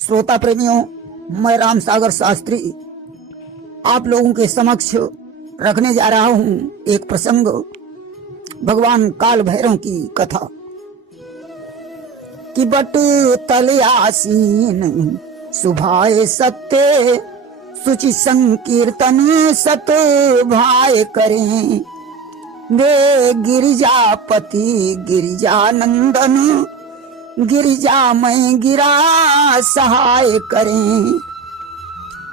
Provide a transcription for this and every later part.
श्रोता प्रेमियों, मैं राम सागर शास्त्री आप लोगों के समक्ष रखने जा रहा हूं एक प्रसंग, भगवान काल भैरव की कथा। कि बट तल आसीन सुभाए सत्य, सुचि संकीर्तन सत भाय करें। वे गिरिजापति गिरिजानंदन, गिरिजा में गिरा सहाय करें।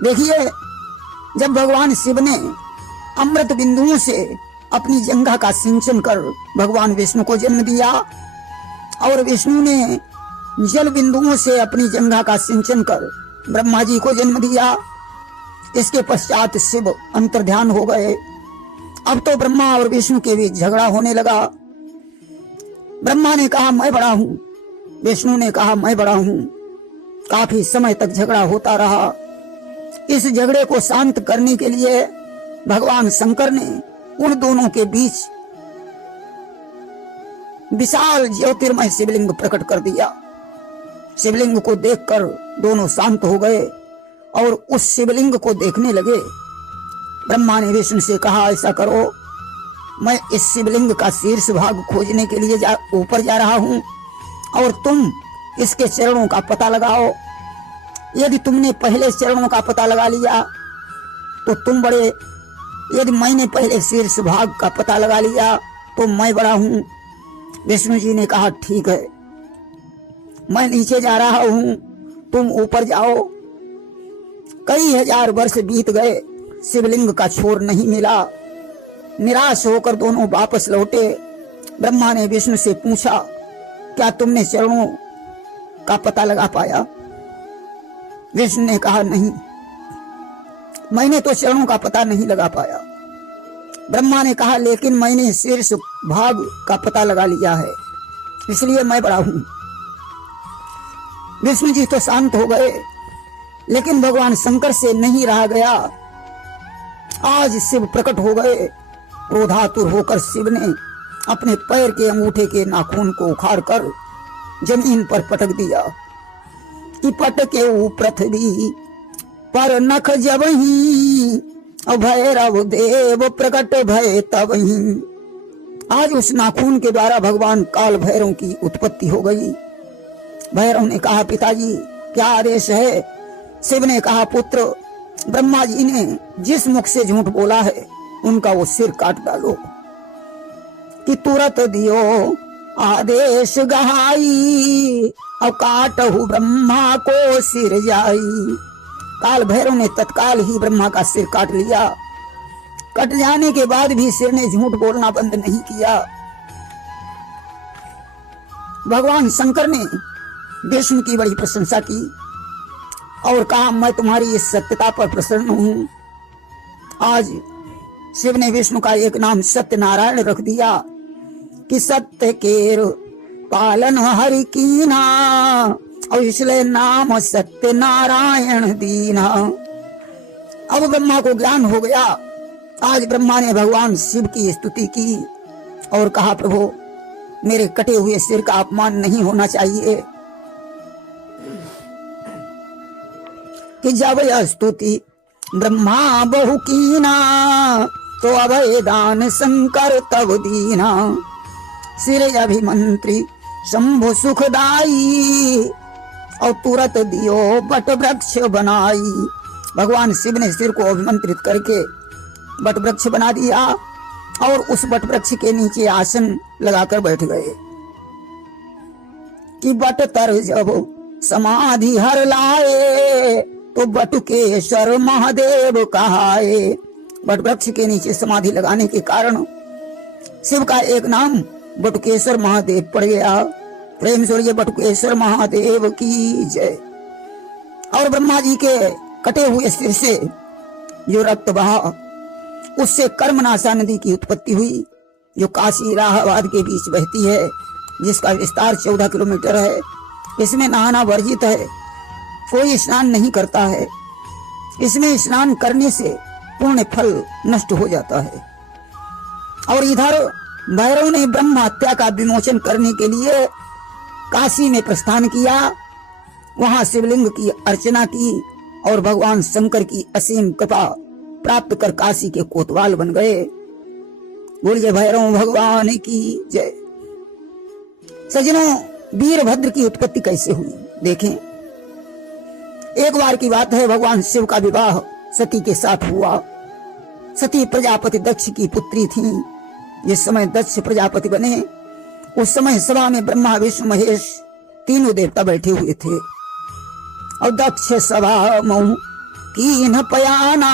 देखिए, जब भगवान शिव ने अमृत बिंदुओं से अपनी जंघा का सिंचन कर भगवान विष्णु को जन्म दिया और विष्णु ने जल बिंदुओं से अपनी जंघा का सिंचन कर ब्रह्मा जी को जन्म दिया, इसके पश्चात शिव अंतर्ध्यान हो गए। अब तो ब्रह्मा और विष्णु के बीच झगड़ा होने लगा। ब्रह्मा ने कहा मैं बड़ा हूं, विष्णु ने कहा मैं बड़ा हूं। काफी समय तक झगड़ा होता रहा। इस झगड़े को शांत करने के लिए भगवान शंकर ने उन दोनों के बीच विशाल ज्योतिर्मय शिवलिंग प्रकट कर दिया। शिवलिंग को देखकर दोनों शांत हो गए और उस शिवलिंग को देखने लगे। ब्रह्मा ने विष्णु से कहा ऐसा करो, मैं इस शिवलिंग का शीर्ष भाग खोजने के लिए ऊपर जा रहा हूं और तुम इसके चरणों का पता लगाओ। यदि तुमने पहले चरणों का पता लगा लिया तो तुम बड़े, यदि मैंने पहले शीर्ष भाग का पता लगा लिया तो मैं बड़ा हूं। विष्णु जी ने कहा ठीक है, मैं नीचे जा रहा हूं, तुम ऊपर जाओ। कई हजार वर्ष बीत गए, शिवलिंग का छोर नहीं मिला। निराश होकर दोनों वापस लौटे। ब्रह्मा ने विष्णु से पूछा क्या तुमने चरणों का पता लगा पाया? विष्णु ने कहा नहीं, मैंने तो चरणों का पता नहीं लगा पाया। ब्रह्मा ने कहा लेकिन मैंने शीर्ष भाग का पता लगा लिया है, इसलिए मैं बड़ा हूं। विष्णु जी तो शांत हो गए, लेकिन भगवान शंकर से नहीं रहा गया। आज शिव प्रकट हो गए। क्रोधातुर होकर शिव ने अपने पैर के अंगूठे के नाखून को उखाड़कर जमीन पर पटक दिया कि पटके पृथ्वी पर नख जबहि, भैरव देव प्रकट भय तबहि। आज उस नाखून के द्वारा भगवान काल भैरव की उत्पत्ति हो गई। भैरव ने कहा पिताजी क्या आदेश है? शिव ने कहा पुत्र, ब्रह्मा जी ने जिस मुख से झूठ बोला है उनका वो सिर काट डालो। कि तुरंत दियो आदेश गहाई, और काटहु ब्रह्मा को सिर जाई। काल भैरव ने तत्काल ही ब्रह्मा का सिर काट लिया। कट जाने के बाद भी सिर ने झूठ बोलना बंद नहीं किया। भगवान शंकर ने विष्णु की बड़ी प्रशंसा की और कहा मैं तुम्हारी इस सत्यता पर प्रसन्न हूं। आज शिव ने विष्णु का एक नाम सत्यनारायण रख दिया कि सत्य केर पालन हरि कीना, और इसलिए नाम सत्य नारायण दीना। अब ब्रह्मा को ज्ञान हो गया। आज ब्रह्मा ने भगवान शिव की स्तुति की और कहा प्रभु मेरे कटे हुए सिर का अपमान नहीं होना चाहिए। कि जब यह स्तुति ब्रह्मा बहु कीना, तो अभय दान शंकर तब दीना। सिर अभिमंत्री शंभु सुखदाई, और तुरंत दियो बट वृक्ष बनाई। भगवान शिव ने सिर को अभिमंत्रित करके बट वृक्ष बना दिया और उस बट वृक्ष के नीचे आसन लगाकर बैठ गए। कि बट तर जब समाधि हर लाए, तो बटुकेश्वर महादेव कहाए। बट वृक्ष के नीचे समाधि लगाने के कारण शिव का एक नाम बटुकेश्वर महादेव पड़ गया। प्रेम से बटुकेश्वर महादेव की जय। और ब्रह्मा जी के कटे हुए सिर से जो रक्त बहा, उससे कर्मनाशा नदी की उत्पत्ति हुई, जो काशी इलाहाबाद के बीच बहती है, जिसका विस्तार 14 किलोमीटर है। इसमें नहाना वर्जित है, कोई स्नान नहीं करता है। इसमें स्नान करने से पुण्य फल नष्ट हो जाता है। और इधर भैरव ने ब्रह्म हत्या का विमोचन करने के लिए काशी में प्रस्थान किया वहां शिवलिंग की अर्चना की और भगवान शंकर की असीम कृपा प्राप्त कर काशी के कोतवाल बन गए। बोलिए भैरव भगवान की जय। सजनों, वीरभद्र की उत्पत्ति कैसे हुई देखें। एक बार की बात है, भगवान शिव का विवाह सती के साथ हुआ। सती प्रजापति दक्ष की पुत्री थी। जिस समय दक्ष प्रजापति बने उस समय सभा में ब्रह्मा विष्णु महेश तीनों देवता बैठे हुए थे। और दक्ष सभा मऊ कीन पयाना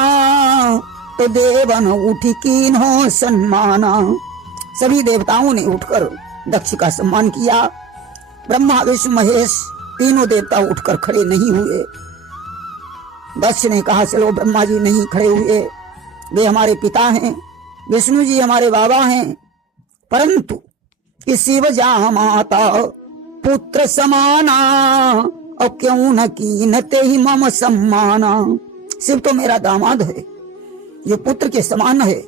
तो देवन उठी कीन हो सम्माना। सभी देवताओं ने उठकर दक्ष का सम्मान किया। ब्रह्मा विष्णु महेश तीनों देवता उठकर खड़े नहीं हुए। दक्ष ने कहा चलो, ब्रह्मा जी नहीं खड़े हुए, वे हमारे पिता हैं, विष्णु जी हमारे बाबा हैं, परंतु शिव जा माता पुत्र समाना और क्यों न कीनते ही मम सम्माना। शिव तो मेरा दामाद है, ये पुत्र के समान है,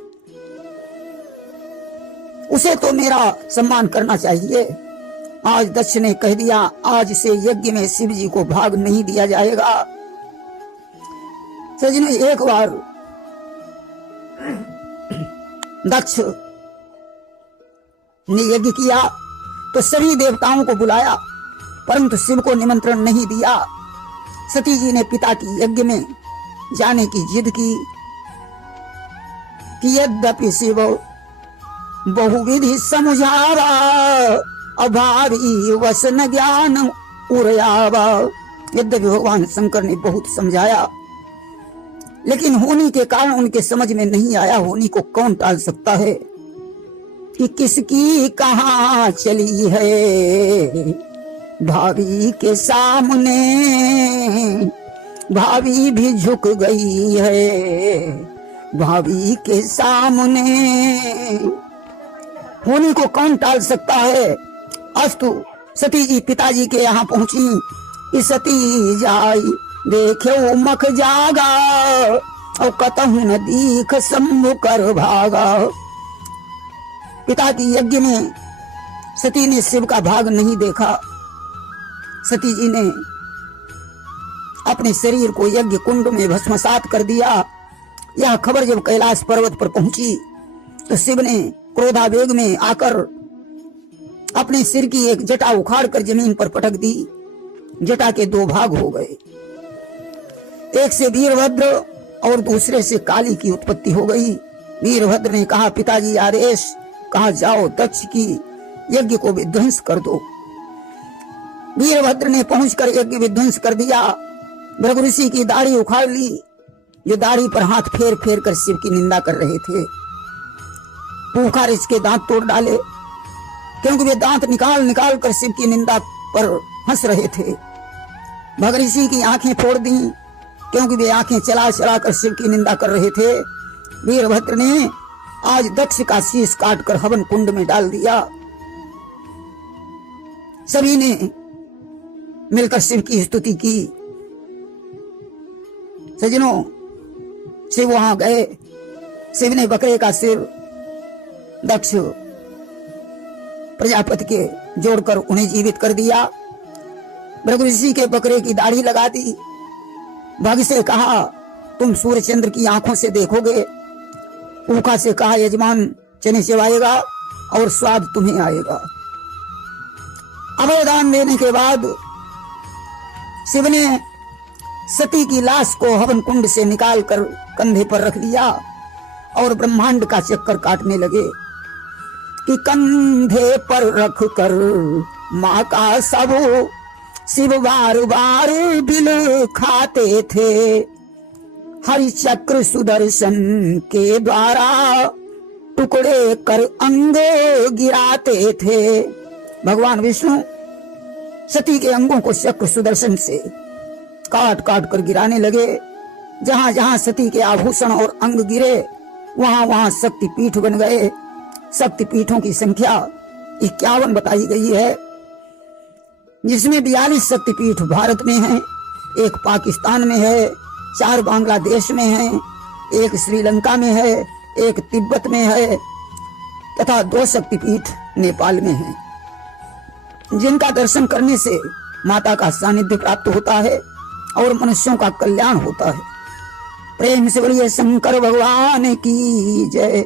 उसे तो मेरा सम्मान करना चाहिए। आज दक्ष ने कह दिया, आज से यज्ञ में शिव जी को भाग नहीं दिया जाएगा। सजनों, एक बार दक्ष ने यज्ञ किया तो सभी देवताओं को बुलाया, परंतु शिव को निमंत्रण नहीं दिया। सती जी ने पिता की यज्ञ में जाने की जिद की कि यद्यपि शिव बहुविधि समझावा अभावी वसन ज्ञान उरयावा। यद्यपि भगवान शंकर ने बहुत समझाया, लेकिन होनी के कारण उनके समझ में नहीं आया। होनी को कौन टाल सकता है कि किसकी कहां चली है भाभी के सामने, भाभी भी झुक गई है भाभी के सामने। होनी को कौन टाल सकता है। अस्तु सती जी पिताजी के यहाँ पहुंची। सती जाई देखे मख जागा और कतहु न दीख सम्मु कर भागा। पिता की यज्ञ में सती ने शिव का भाग नहीं देखा। सती जी ने अपने शरीर को यज्ञ कुंड में भस्मसात कर दिया। यह खबर जब कैलाश पर्वत पर पहुंची तो शिव ने क्रोधावेग में आकर अपने सिर की एक जटा उखाड़ कर जमीन पर पटक दी। जटा के दो भाग हो गए, एक से वीरभद्र और दूसरे से काली की उत्पत्ति हो गई। वीरभद्र ने कहा, पिताजी आदेश, कहा जाओ दक्ष की यज्ञ को विध्वंस कर दो। वीरभद्र ने पहुंचकर यज्ञ विध्वंस कर दिया। भृगु ऋषि की दाढ़ी उखाड़ ली, जो दाढ़ी पर हाथ फेर फेर कर शिव की निंदा कर रहे थे। पूखा इसके दांत तोड़ डाले, क्योंकि वे दांत निकाल निकाल कर शिव की निंदा पर हंस रहे थे। भृगु ऋषि की आंखें फोड़ दी, क्योंकि वे आंखें चला चला कर शिव की निंदा कर रहे थे। वीरभद्र ने आज दक्ष का शीश काटकर हवन कुंड में डाल दिया। सभी ने मिलकर शिव की स्तुति की। सजनों, शिव वहां गए। शिव ने बकरे का सिर दक्ष प्रजापति के जोड़कर उन्हें जीवित कर दिया। भृगु ऋषि के बकरे की दाढ़ी लगा दी। भग से कहा, तुम सूर्य चंद्र की आंखों से देखोगे। ऊखा से कहा, यजमान चने चबाएगा और स्वाद तुम्हें आएगा। अभयदान देने के बाद शिव ने सती की लाश को हवन कुंड से निकालकर कंधे पर रख लिया और ब्रह्मांड का चक्कर काटने लगे कि कंधे पर रख कर माँ का सब शिव बार बार बिल खाते थे। हरि चक्र सुदर्शन के द्वारा टुकड़े कर अंग गिराते थे। भगवान विष्णु सती के अंगों को चक्र सुदर्शन से काट काट कर गिराने लगे। जहां जहां सती के आभूषण और अंग गिरे वहां वहां शक्तिपीठ बन गए। शक्तिपीठों की संख्या 51 बताई गई है, जिसमें 42 शक्तिपीठ भारत में हैं, एक पाकिस्तान में है, 4 बांग्लादेश में हैं, एक श्रीलंका में है, एक तिब्बत में है तथा 2 शक्तिपीठ नेपाल में हैं, जिनका दर्शन करने से माता का सानिध्य प्राप्त होता है और मनुष्यों का कल्याण होता है। प्रेम से बोलिए शंकर भगवान की जय।